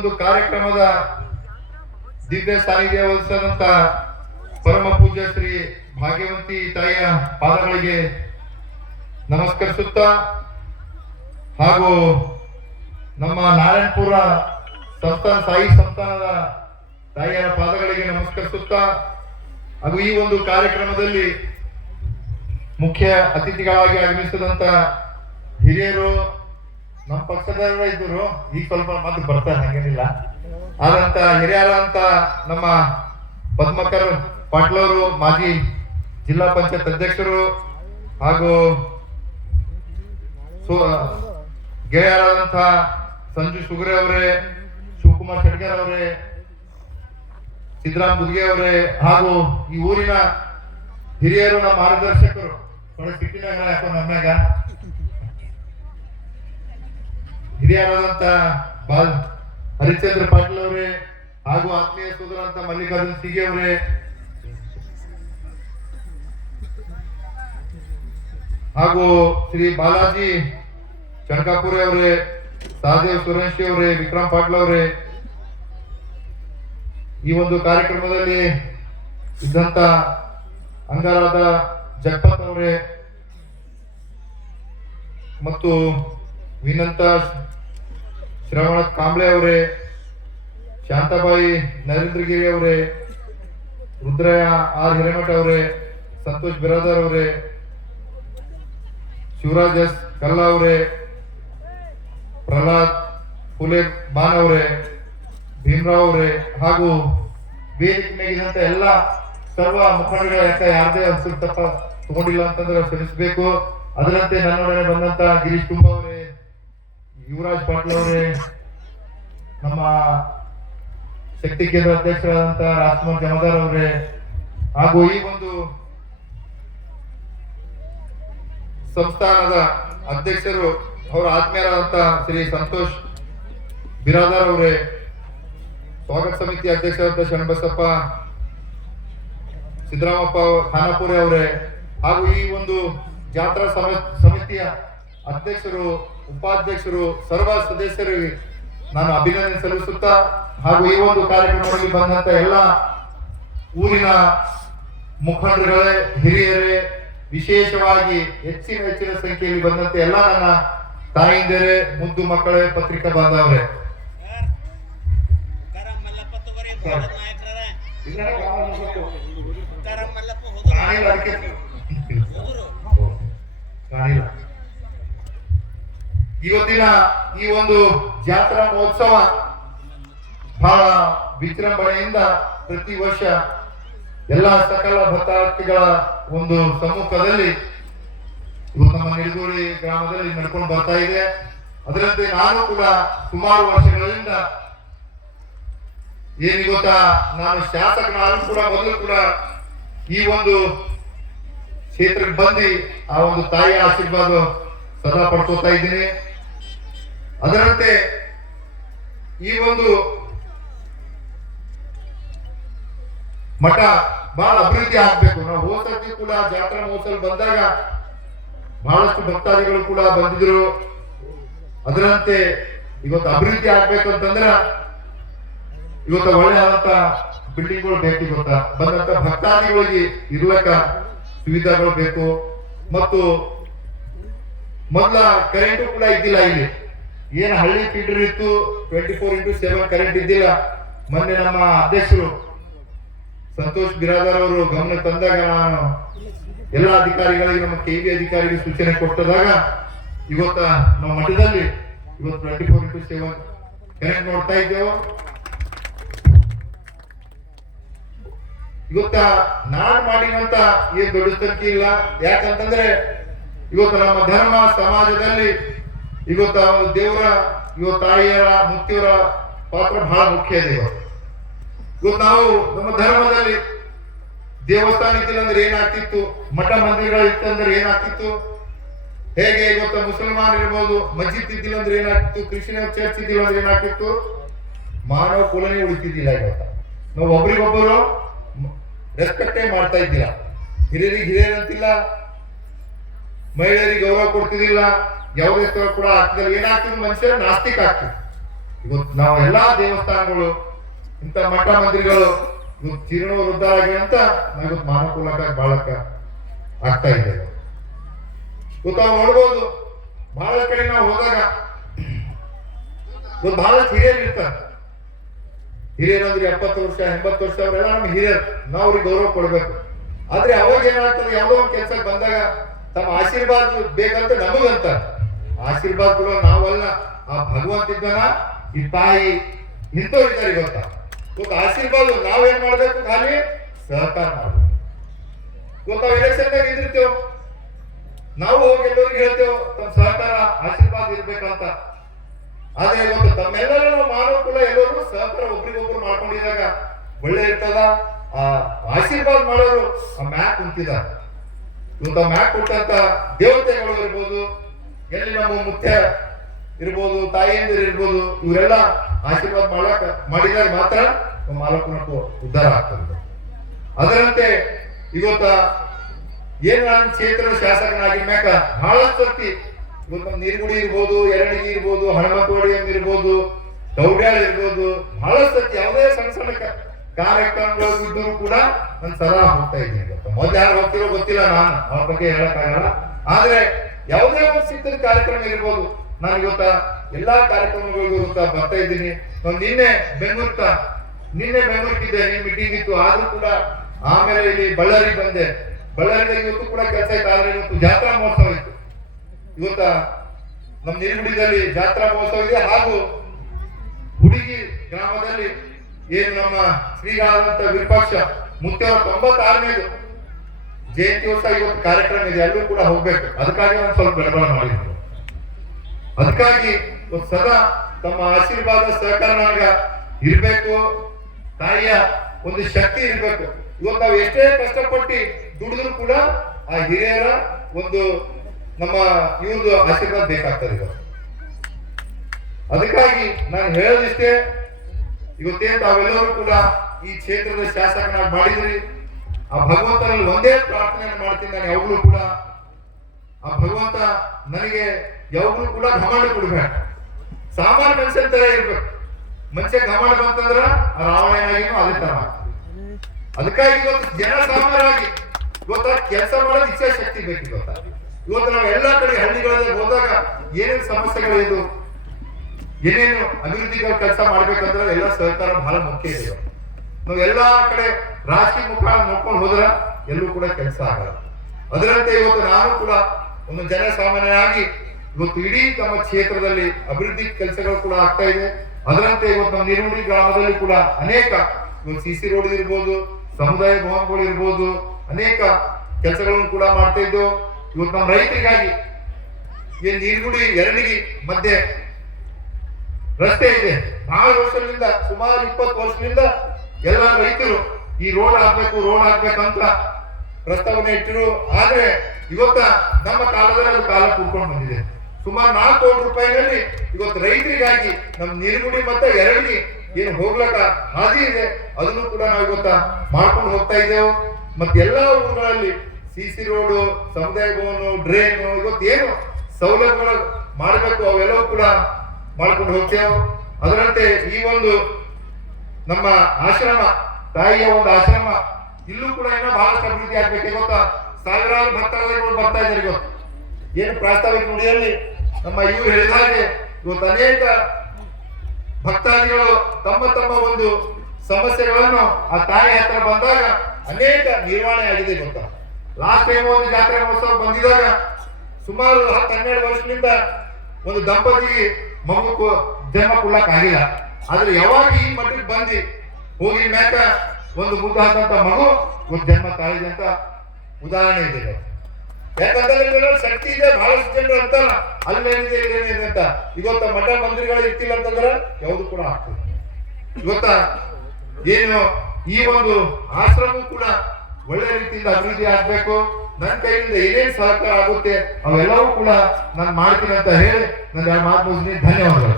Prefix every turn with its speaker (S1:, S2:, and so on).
S1: ಒಂದು ಕಾರ್ಯಕ್ರಮದ ದಿವ್ಯ ಸಾನಿಧ್ಯ ವಹಿಸಿದಂತ ಪರಮ ಪೂಜ್ಯ ಶ್ರೀ ಭಾಗ್ಯವಂತಿ ತಾಯಿಯ ಪಾದಗಳಿಗೆ ನಮಸ್ಕರಿಸುತ್ತಾ ಹಾಗೂ ನಮ್ಮ ನಾರಾಯಣಪುರ ಸಂಸ್ಥಾನ ಸಾಯಿ ಸಂಸ್ಥಾನದ ತಾಯಿಯ ಪಾದಗಳಿಗೆ ನಮಸ್ಕರಿಸುತ್ತಾ ಹಾಗೂ ಈ ಒಂದು ಕಾರ್ಯಕ್ರಮದಲ್ಲಿ ಮುಖ್ಯ ಅತಿಥಿಗಳಾಗಿ ಆಗಮಿಸಿದಂತ ಹಿರಿಯರು ನಮ್ಮ ಪಕ್ಷದವರೇ ಇದ್ದರು ಈಗ ಸ್ವಲ್ಪ ಮತ್ತೆ ಬರ್ತಾರೆ ಹಂಗೇನಿಲ್ಲ. ಆದಂತ ಹಿರಿಯರಾದಂತ ನಮ್ಮ ಪದ್ಮಕರ್ ಪಾಟ್ಲವರು, ಮಾಜಿ ಜಿಲ್ಲಾ ಪಂಚಾಯತ್ ಅಧ್ಯಕ್ಷರು ಹಾಗೂ ಗೆಳೆಯರಾದಂಥ ಸಂಜು ಸುಗ್ರೆ ಅವರೇ, ಶಿವಕುಮಾರ್ ಶೆಟ್ಗರ್ ಅವರೇ ಸಿದ್ದರಾಮ್ ಬುದ್ಗೆ ಅವರೇ ಹಾಗೂ ಈ ಊರಿನ ಹಿರಿಯರು, ನಮ್ಮ ಮಾರ್ಗದರ್ಶಕರು. ಸಿಟ್ಟಿನಾಗ ಯಾಕೋ ನಮ್ಯಾಗ ಹಿರಿಯರಾದಂತ ಬಾಲ್ ಹರಿಶ್ಚಂದ್ರ ಪಾಟೀಲ್ ಅವರೇ ಹಾಗೂ ಆತ್ಮೀಯ ಸೋದರಂತ ಮಲ್ಲಿಕಾರ್ಜುನ್ ಸಿಗೆ ಅವರೇ. ಹಾಗೂ ಶ್ರೀ ಬಾಲಾಜಿ ಚಣಕಾಪುರಿ ಅವರೇ ಸಹದೇವ್ ಸುರೇಶಿ ಅವರೇ, ವಿಕ್ರಮ್ ಪಾಟೀಲ್ ಅವರೇ. ಈ ಒಂದು ಕಾರ್ಯಕ್ರಮದಲ್ಲಿ ಇದ್ದಂತ ಅಂಗರಾದ ಜಗಪತ್ ಅವರೇ ಮತ್ತು ವಿನಂತ ಶ್ರವಣ ಕಾಂಬ್ಳೆ ಅವರೇ, ಶಾಂತಾಬಾಯಿ ನರೇಂದ್ರಗಿರಿ ಅವರೇ, ರುದ್ರಯ್ಯ ಆರ್ ಹಿರೇಮಠ ಅವರೇ, ಸಂತೋಷ್ ಬಿರಾದರ್ ಅವರೇ, ಶಿವರಾಜ್ ಎಸ್ ಕಲ್ಲ ಅವರೇ, ಪ್ರಹ್ಲಾದ್ ಫುಲೆ ಬಾನ್ ಅವರೇ, ಭೀಮರಾವ್ ಅವರೇ, ಹಾಗೂ ವೇದಿಕೆ ಎಲ್ಲ ಸರ್ವ ಮುಖಂಡಗಳ ಯಾಕೆ ಯಾರದೇ ಹೆಸರು ತಪ್ಪ ತಗೊಂಡಿಲ್ಲ ಅಂತಂದ್ರೆ ಸಲ್ಲಿಸಬೇಕು. ಅದರಂತೆ ನನ್ನೊಡನೆ ಬಂದಂತ ಗಿರೀಶ್ ಕುಂಬ ಅವರೇ. ಯುವರಾಜ್ ಪಾಟೀಲ್ ಅವರೇ ನಮ್ಮ ಶಕ್ತಿ ಕೇಂದ್ರ ಅಧ್ಯಕ್ಷರಾದಂತ ರಾಜ್ಕುಮಾರ್ ಜಮದಾರ್ ಅವರೇ, ಹಾಗೂ ಈ ಒಂದು ಸಂಸ್ಥಾನದ ಅಧ್ಯಕ್ಷರು, ಅವರ ಆತ್ಮೀಯರಾದಂತ ಶ್ರೀ ಸಂತೋಷ್ ಬಿರಾದಾರ್ ಅವರೇ, ಸ್ವಾಗತ ಸಮಿತಿ ಅಧ್ಯಕ್ಷರಾದ ಶರಣಬಸಪ್ಪ ಸಿದ್ದರಾಮಪ್ಪ ಖಾನಾಪುರಿ ಅವರೇ, ಹಾಗೂ ಈ ಒಂದು ಜಾತ್ರಾ ಸಮ- ಸಮಿತಿಯ ಅಧ್ಯಕ್ಷರು ಉಪಾಧ್ಯಕ್ಷರು ಸರ್ವ ಸದಸ್ಯರಿಗೆ ನಾನು ಅಭಿನಂದನೆ ಸಲ್ಲಿಸುತ್ತಾ ಹಾಗೂ ಈ ಒಂದು ಕಾರ್ಯಕ್ರಮದಲ್ಲಿ ಬಂದಂತ ಎಲ್ಲ ಊರಿನ ಮುಖಂಡರುಗಳೇ ಹಿರಿಯರೇ ವಿಶೇಷವಾಗಿ ಹೆಚ್ಚಿನ ಹೆಚ್ಚಿನ ಸಂಖ್ಯೆಯಲ್ಲಿ ಬಂದಂತೆ ಎಲ್ಲ ನನ್ನ ತಾಯಿಂದರೇ ಮುದ್ದು ಮಕ್ಕಳೇ ಪತ್ರಿಕಾ ಬಾಂಧವರೇ. ಕಾಣಿಲ್ಲ ಇವತ್ತಿನ ಈ ಒಂದು ಜಾತ್ರಾ ಮಹೋತ್ಸವ ಬಹಳ ವಿಜೃಂಭಣೆಯಿಂದ ಪ್ರತಿ ವರ್ಷ ಎಲ್ಲ ಸಕಲ ಭಕ್ತಾರ್ಥಿಗಳ ಒಂದು ಸಮ್ಮುಖದಲ್ಲಿ ನಮ್ಮ ನಿಡಗೂರಿ ಗ್ರಾಮದಲ್ಲಿ ನಡ್ಕೊಂಡು ಬರ್ತಾ ಇದೆ. ಅದರಂತೆ ನಾನು ಕೂಡ ಸುಮಾರು ವರ್ಷಗಳಿಂದ ಏನು ಗೊತ್ತಾ, ನಾನು ಶಾಸಕನಾದ್ರೂ ಕೂಡ ಮೊದಲು ಕೂಡ ಈ ಒಂದು ಕ್ಷೇತ್ರಕ್ಕೆ ಬಂದು ಆ ಒಂದು ತಾಯಿಯ ಆಶೀರ್ವಾದ ಸದಾ ಪಡ್ಕೋತಾ ಇದ್ದೀನಿ. ಅದರಂತೆ ಈ ಒಂದು ಮಠ ಬಹಳ ಅಭಿವೃದ್ಧಿ ಆಗ್ಬೇಕು. ನಾವು ಹೋದ ಸರ್ತಿ ಕೂಡ ಜಾತ್ರಾ ಮಹೋತ್ಸವ ಬಂದಾಗ ಬಹಳಷ್ಟು ಭಕ್ತಾದಿಗಳು ಕೂಡ ಬಂದಿದ್ರು. ಅದರಂತೆ ಇವತ್ತು ಅಭಿವೃದ್ಧಿ ಆಗ್ಬೇಕು ಅಂತಂದ್ರ ಇವತ್ತು ಒಳ್ಳೆ ಆದಂತ ಬಿಲ್ಡಿಂಗ್ಗಳು ಬೇಕು ಇವತ್ತ ಬಂದಂತ ಭಕ್ತಾದಿಗಳಿಗೆ ಇರ್ಲಕ್ಕ ಸುವಿಧಾಗಳು ಬೇಕು. ಮತ್ತು ಮೊದಲ ಕರೆಂಟು ಕೂಡ ಇದ್ದಿಲ್ಲ ಇಲ್ಲಿ. ಏನ್ ಹಳ್ಳಿ ಫೀಡರ್ ಇತ್ತು? Twenty four into seven current ಇದ್ದಿಲ್ಲ. ಮೊನ್ನೆ ನಮ್ಮ ಅಧ್ಯಕ್ಷರು ಸಂತೋಷ್ ಬಿರಾದರ್ ಅವರು ಗಮನ ತಂದಾಗ ನಾನು ಎಲ್ಲ ಅಧಿಕಾರಿಗಳಿಗೆ, ನಮ್ಮ ಕೆ ಬಿ ಅಧಿಕಾರಿಗೆ ಸೂಚನೆ ಕೊಟ್ಟದಾಗ ಇವತ್ತ ನಮ್ಮ ಮಠದಲ್ಲಿ ಇವತ್ತು twenty four into seven current ನೋಡ್ತಾ ಇದ್ದೇವೆ. ಇವತ್ತ ನಾನ್ ಮಾಡಿದಂತ ಏನ್ ದೊಡ್ಡ ಸಂಖ್ಯೆ ಇಲ್ಲ. ಯಾಕಂತಂದ್ರೆ ಇವತ್ತು ನಮ್ಮ ಧರ್ಮ ಸಮಾಜದಲ್ಲಿ ಇವತ್ತ ಒಂದು ದೇವರ ಇವತ್ತು ತಾಯಿಯರ, ಮುತ್ತಿಯವರ ಪಾತ್ರ ಬಹಳ ಮುಖ್ಯ ಇದೆ ಇವತ್ತು ನಾವು ನಮ್ಮ ಧರ್ಮದಲ್ಲಿ ದೇವಸ್ಥಾನ ಇದ್ದಿಲ್ಲ ಅಂದ್ರೆ ಏನಾಗ್ತಿತ್ತು? ಮಠ ಮಂದಿರಗಳು ಇತ್ತಂದ್ರೆ ಏನಾಗ್ತಿತ್ತು? ಹೇಗೆ ಇವತ್ತು ಮುಸಲ್ಮಾನ್ ಇರ್ಬೋದು, ಮಸ್ಜಿದ್ ಇದ್ದಿಲ್ಲ ಅಂದ್ರೆ ಏನಾಗ್ತಿತ್ತು? ಕ್ರಿಶ್ಚಿಯನ್ ಚರ್ಚ್ ಇದ್ದಿಲ್ಲ ಅಂದ್ರೆ ಏನಾಗ್ತಿತ್ತು? ಮಾನವ ಕುಲನೆ ಉಳಿತಿದ್ದಿಲ್ಲ ಇವತ್ತ. ನಾವು ಒಬ್ರಿಗೊಬ್ಬರು ರೆಸ್ಪೆಕ್ಟೇ ಮಾಡ್ತಾ ಇದ್ದಿಲ್ಲ. ಹಿರಿಯರಿಗೆ ಹಿರಿಯರಂತಿಲ್ಲ, ಮಹಿಳೆಯರಿಗೆ ಗೌರವ ಕೊಡ್ತಿದ್ದಿಲ್ಲ ಯಾವುದೇ ಕೂಡ ಆಗ್ತಿಲ್ಲ. ಏನಾಗ್ತದೆ ಮನುಷ್ಯ ನಾಸ್ತಿಕ ಆಗ್ತದೆ. ಇವತ್ತು ನಾವು ಎಲ್ಲಾ ದೇವಸ್ಥಾನಗಳು, ಇಂಥ ಮಠ ಮಂದಿರಗಳು ಇವತ್ತು ಜೀರ್ಣ ವೃದ್ಧ ಅಂತ ನಾವು ಮಾನಕೂಲಕ ಬಾಳಕ ಆಗ್ತಾ ಇದೆ. ಇವತ್ತು ನಾವು ನೋಡ್ಬೋದು, ಬಹಳ ಕಡೆ ನಾವು ಹೋದಾಗ ಇವತ್ತು ಬಹಳಷ್ಟು ಹಿರಿಯರು ಇರ್ತಾರೆ. ಹಿರಿಯರು ಅಂದ್ರೆ ಎಪ್ಪತ್ತು ವರ್ಷ, ಎಂಬತ್ತು ವರ್ಷ ಅವರೆಲ್ಲ ನಮ್ಗೆ ಹಿರಿಯರು. ನಾವು ಅವ್ರಿಗೆ ಗೌರವ ಕೊಡ್ಬೇಕು. ಆದ್ರೆ ಅವಾಗ ಏನಾಗ್ತದೆ, ಯಾವುದೋ ಒಂದು ಕೆಲಸಕ್ಕೆ ಬಂದಾಗ ತಮ್ಮ ಆಶೀರ್ವಾದ ಬೇಕಂತ ನಮಗಂತ ಆಶೀರ್ವಾದ ಕೊಡೋ ನಾವಲ್ಲ. ಆ ಭಗವಂತ ಇದ್ದಾನ? ಈ ತಾಯಿ ಇಂಥವ್ರಿದ್ದಾರೆ ಗೊತ್ತಾ ಇವತ್ತು ಆಶೀರ್ವಾದ ನಾವೇನ್ ಮಾಡ್ಬೇಕು ಖಾಲಿ? ಸಹಕಾರ ಮಾಡ್ಬೇಕು. ಇವತ್ತು ನಾವು ಎಲೆಕ್ಷನ್ದಾಗ ನಾವು ಹೋಗಿ ಎಲ್ಲರಿಗೆ ಹೇಳ್ತೇವೆ, ತಮ್ಮ ಸಹಕಾರ, ಆಶೀರ್ವಾದ ಇರ್ಬೇಕಂತ. ಆದ್ರೆ ಇವತ್ತು ತಮ್ಮೆಲ್ಲರೂ ನಾವು ಮಾನವ ಕುಲ ಎಲ್ಲರೂ ಸಹಕಾರ ಒಬ್ರಿಗೊಬ್ರು ಮಾಡ್ಕೊಂಡಿದಾಗ ಒಳ್ಳೆ ಇರ್ತದ? ಆ ಆಶೀರ್ವಾದ ಮಾಡೋರು ಆ ಮ್ಯಾಕ್ ಕುಂತಿದ್ದಾರೆ. ಇವತ್ತು ಆ ಮ್ಯಾಕ್ ಕೊಟ್ಟಂತ ದೇವತೆಗಳು ಇರ್ಬೋದು ಎಲ್ಲಿ ನಮ್ಮ ಮುಖ್ಯ ಇರ್ಬೋದು ತಾಯಿಯಂದಿರು ಇರ್ಬೋದು, ಇವರೆಲ್ಲ ಆಶೀರ್ವಾದ ಮಾಡಕ್ ಮಾಡಿದಾಗ ಮಾತ್ರ ನಮ್ಮ ಮಾಲಕನಕ್ಕೂ ಉದ್ಧಾರ ಆಗ್ತದೆ. ಅದರಂತೆ ಇವತ್ತ ಏನ್ ನಾನು ಕ್ಷೇತ್ರದ ಶಾಸಕನಾಗಿ ಮ್ಯಾಕ ಬಹಳಷ್ಟು ಸರ್ತಿ ಇವತ್ತು ನೀರ್ಗುಡಿ ಇರ್ಬೋದು, ಎರಡಗಿ ಇರ್ಬೋದು ಹನುಮತವಾಡಿ ಇರ್ಬೋದು ಗೌಡ್ಯಾಳ ಇರ್ಬೋದು, ಬಹಳಷ್ಟು ಸರ್ತಿ ಯಾವುದೇ ಸಣ್ಣ ಸಣ್ಣ ಕಾರ್ಯಕ್ರಮಗಳು ಇದ್ದರೂ ಕೂಡ ನಾನು ಸದಾ ಹೋಗ್ತಾ ಇದ್ದೀನಿ. ಮೊದ್ಲು ಯಾರು ಹೋಗ್ತಿರೋ ಗೊತ್ತಿಲ್ಲ ನಾನು, ಅವ್ರ ಬಗ್ಗೆ ಹೇಳಕ್ಕಾಗಲ್ಲ. ಆದ್ರೆ ಯಾವುದೇ ಒಂದು ಸಿಕ್ಕಿದ ಕಾರ್ಯಕ್ರಮ ಇರ್ಬೋದು. ನಾನು ಇವತ್ತ ಎಲ್ಲಾ ಕಾರ್ಯಕ್ರಮಗಳಿಗೂ ಬರ್ತಾ ಇದ್ದೀನಿ. ನಾನು ನಿನ್ನೆ ಬೆಂಗಳೂರ್ತ ನಿನ್ನೆ ಬೆಂಗಳೂರಿಗಿದ್ದೆ ನಿನ್ ಮೀಟಿಂಗ್ ಇತ್ತು. ಆದ್ರೂ ಕೂಡ ಆಮೇಲೆ ಇಲ್ಲಿ ಬಳ್ಳಾರಿ ಬಂದೆ. ಬಳ್ಳಾರಿಯಲ್ಲಿ ಇವತ್ತು ಕೂಡ ಕೆಲಸ ಇತ್ತು ಆದ್ರೆ ಇವತ್ತು ಜಾತ್ರಾ ಮಹೋತ್ಸವ ಇತ್ತು. ಇವತ್ತ ನಮ್ಮ ನಿರ್ಗುಡಿದಲ್ಲಿ ಜಾತ್ರಾ ಮಹೋತ್ಸವ ಇದೆ. ಹಾಗೂ ಹುಡುಗಿ ಗ್ರಾಮದಲ್ಲಿ ಏನು ನಮ್ಮ ಶ್ರೀಗಳಾದಂತ ವಿಪಕ್ಷ ಮುತ್ತೆಯವರ ತೊಂಬತ್ತಾರನೇದು ಜಯಂತಿ ಉತ್ಸವ ಇವತ್ತು ಕಾರ್ಯಕ್ರಮ ಇದೆ, ಅಲ್ಲೂ ಕೂಡ ಹೋಗ್ಬೇಕು. ಅದಕ್ಕಾಗಿ ಒಂದು ಸ್ವಲ್ಪ ಬೆಳವಣಿಗೆ ಮಾಡಿದ್ರು ಅದಕ್ಕಾಗಿ ಸದಾ ತಮ್ಮ ಆಶೀರ್ವಾದ ಸಹಕಾರ ನನಗ ಇರ್ಬೇಕು. ತಾಯಿಯ ಒಂದು ಶಕ್ತಿ ಇರಬೇಕು. ಇವತ್ತು ನಾವು ಎಷ್ಟೇ ಕಷ್ಟಪಟ್ಟು ದುಡಿದ್ರು ಕೂಡ ಆ ಹಿರಿಯರ ಒಂದು ನಮ್ಮ ಇವ್ರದ್ದು ಆಶೀರ್ವಾದ ಬೇಕಾಗ್ತದೆ ಇವತ್ತು. ಅದಕ್ಕಾಗಿ ನಾನು ಹೇಳೋದಿಷ್ಟೇ, ಇವತ್ತೇನು ತಾವೆಲ್ಲರೂ ಕೂಡ ಈ ಕ್ಷೇತ್ರದ ಶಾಸಕನಾಗಿ ಮಾಡಿದ್ರಿ. ಆ ಭಗವಂತನಲ್ಲಿ ಒಂದೇ ಪ್ರಾರ್ಥನೆ ಮಾಡ್ತೀನಿ ನಾನು ಯಾವಾಗಲೂ ಕೂಡ. ಆ ಭಗವಂತ ನನಗೆ ಯಾವಾಗಲೂ ಕೂಡ ಘಮಾಡ ಕೊಡ್ಬೇಕು. ಸಾಮಾನ್ಯ ಮನುಷ್ಯನ ತರ ಇರ್ಬೇಕು. ಮನುಷ್ಯ ಘಮಂಡ ಬಂತಂದ್ರ ರಾವಣನಾಗಿನೂ ಅದೇ ತರ ಅದಕ್ಕಾಗಿ ಇವತ್ತು ಜನ ಸಾಮಾನ್ಯವಾಗಿ ಇವತ್ತ ಕೆಲಸ ಮಾಡೋದು ಇಚ್ಛಾಶಕ್ತಿ ಬೇಕು ಇವತ್ತ ಇವತ್ತು ನಾವು ಎಲ್ಲಾ ಕಡೆ ಹಳ್ಳಿಗಳಲ್ಲಿ ಹೋದಾಗ ಏನೇನು ಸಮಸ್ಯೆಗಳಿದ್ದು ಏನೇನು ಅಭಿವೃದ್ಧಿಗಳ ಕೆಲಸ ಮಾಡ್ಬೇಕಂದ್ರೆ ಎಲ್ಲ ಸರ್ಕಾರ ಬಹಳ ಮುಖ್ಯ ಇದೆ. ನಾವು ಎಲ್ಲಾ ಕಡೆ ರಾಜಕೀಯ ಮುಖ ನೋಡ್ಕೊಂಡು ಹೋದ್ರ ಎಲ್ಲೂ ಕೂಡ ಕೆಲಸ ಆಗಲ್ಲ. ಅದರಂತೆ ಇವತ್ತು ನಾನು ಕೂಡ ಒಂದು ಜನಸಾಮಾನ್ಯನಾಗಿ ಇವತ್ತು ಇಡೀ ತಮ್ಮ ಕ್ಷೇತ್ರದಲ್ಲಿ ಅಭಿವೃದ್ಧಿ ಕೆಲಸಗಳು ಕೂಡ ಆಗ್ತಾ ಇದೆ. ಅದರಂತೆ ಇವತ್ತು ನಮ್ಮ ನಿರ್ಮೂಡಿ ಗ್ರಾಮದಲ್ಲಿ ಕೂಡ ಅನೇಕ ಸಿ ಸಿ ರೋಡ್ ಇರ್ಬೋದು, ಸಮುದಾಯ ಭವನಗಳು ಇರ್ಬೋದು, ಅನೇಕ ಕೆಲಸಗಳನ್ನು ಕೂಡ ಮಾಡ್ತಾ ಇದ್ದು, ಇವತ್ತು ನಮ್ಮ ರೈತರಿಗಾಗಿ ಏನ್ ನೀರ್ಗುಡಿ ಎರಡಿಗಿ ಮಧ್ಯೆ ರಸ್ತೆ ಇದೆ. ಬಹಳ ವರ್ಷದಿಂದ, ಸುಮಾರು ಇಪ್ಪತ್ತು ವರ್ಷದಿಂದ ಎಲ್ಲ ರೈತರು ಈ ರೋಡ್ ಆಗ್ಬೇಕು ರೋಡ್ ಆಗ್ಬೇಕಂತ ಪ್ರಸ್ತಾವನೆ ಇಟ್ಟರು. ಆದ್ರೆ ಇವತ್ತ ನಮ್ಮ ಕಾಲದಲ್ಲಿ ಅದು ಕಾಲ ಕೂಡ್ಕೊಂಡು ಬಂದಿದೆ. ಸುಮಾರು ನಾಲ್ಕು ಕೋಟಿ ರೂಪಾಯಿನಲ್ಲಿ ಇವತ್ತು ರೈತರಿಗಾಗಿ ನಮ್ಮ ನೀರ್ಗುಡಿ ಮತ್ತೆ ಎರಡಿಗೆ ಏನು ಹೋಗ್ಲಕ್ಕ ಹಾದಿ ಇದೆ. ಅದನ್ನು ಕೂಡ ನಾವು ಇವತ್ತ ಮಾಡ್ಕೊಂಡು ಹೋಗ್ತಾ ಇದ್ದೇವೆ. ಮತ್ತೆ ಎಲ್ಲಾ ಊರುಗಳಲ್ಲಿ ಸಿ ಸಿ ರೋಡು, ಸಮುದಾಯ ಭವನ ಡ್ರೈನು ಇವತ್ತು ಏನು ಸೌಲಭ್ಯಗಳು ಮಾಡಬೇಕು ಅವೆಲ್ಲವೂ ಕೂಡ ಮಾಡ್ಕೊಂಡು ಹೋಗ್ತೇವೆ. ಅದರಂತೆ ಈ ಒಂದು ನಮ್ಮ ಆಶ್ರಮ ತಾಯಿಯ ಒಂದು ಆಶ್ರಮ. ಇಲ್ಲೂ ಕೂಡ ಏನೋ ಬಹಳಷ್ಟು ಅಭಿವೃದ್ಧಿ ಆಗ್ಬೇಕು ಗೊತ್ತಾ? ಸಾವಿರಾರು ಭಕ್ತಾದಿಗಳು ಬರ್ತಾ ಇದ್ದಾರೆ ಇವತ್ತು ಏನು ಪ್ರಾಸ್ತಾವಿಕ ನುಡಿಯಲ್ಲಿ ನಮ್ಮ ಇವರು ಹೇಳಿದ ಹಾಗೆ ಇವತ್ತು ಅನೇಕ ಭಕ್ತಾದಿಗಳು ತಮ್ಮ ತಮ್ಮ ಒಂದು ಸಮಸ್ಯೆಗಳನ್ನು ಆ ತಾಯಿ ಹತ್ರ ಬಂದಾಗ ಅನೇಕ ನಿರ್ವಹಣೆ ಆಗಿದೆ ಗೊತ್ತಾ? ಲಾಸ್ಟ್ ಟೈಮ್ ಒಂದು ಜಾತ್ರೆ ಮಹೋತ್ಸವ ಬಂದಿದಾಗ ಸುಮಾರು ಹತ್ತು ಹನ್ನೆರಡು ವರ್ಷದಿಂದ ಒಂದು ದಂಪತಿ ಮಗು ಜನ್ಮ ಕೊಡ್ಲಕ್ ಆಗಿಲ್ಲ ಆದ್ರೆ ಯಾವಾಗ ಈ ಮಟ್ಟಿಗೆ ಬಂದು ಹೋಗಿ ಮ್ಯಾಕ ಒಂದು ಮುದ್ದಾದಂತ ಮಗು, ಒಂದು ಜನ್ಮ ತಾಳಿದಂತ ಉದಾಹರಣೆ ಇದೆ. ಯಾಕಂದ್ರೆ ಶಕ್ತಿ ಇದೆ, ಬಹಳಷ್ಟು ಜನರು ಅಂತಾರ ಅಲ್ಲೇನಿದೆ ಏನೇನಿದೆ ಅಂತ. ಇವತ್ತ ಮಠ ಮಂದಿರಗಳು ಇರ್ತಿಲ್ಲ ಅಂತಂದ್ರೆ ಯಾವುದು ಕೂಡ ಆಗ್ತದೆ. ಇವತ್ತ ಏನು ಈ ಒಂದು ಆಶ್ರಮ ಕೂಡ ಒಳ್ಳೆ ರೀತಿಯಿಂದ ಅಭಿವೃದ್ಧಿ ಆಗ್ಬೇಕು. ನನ್ನ ಕೈಯಿಂದ ಏನೇನ್ ಸಹಕಾರ ಆಗುತ್ತೆ, ಅವೆಲ್ಲವೂ ಕೂಡ ನಾನು ಮಾಡ್ತೀನಿ ಅಂತ ಹೇಳಿ ನನ್ನ ಮಾತು ಧನ್ಯವಾದಗಳು.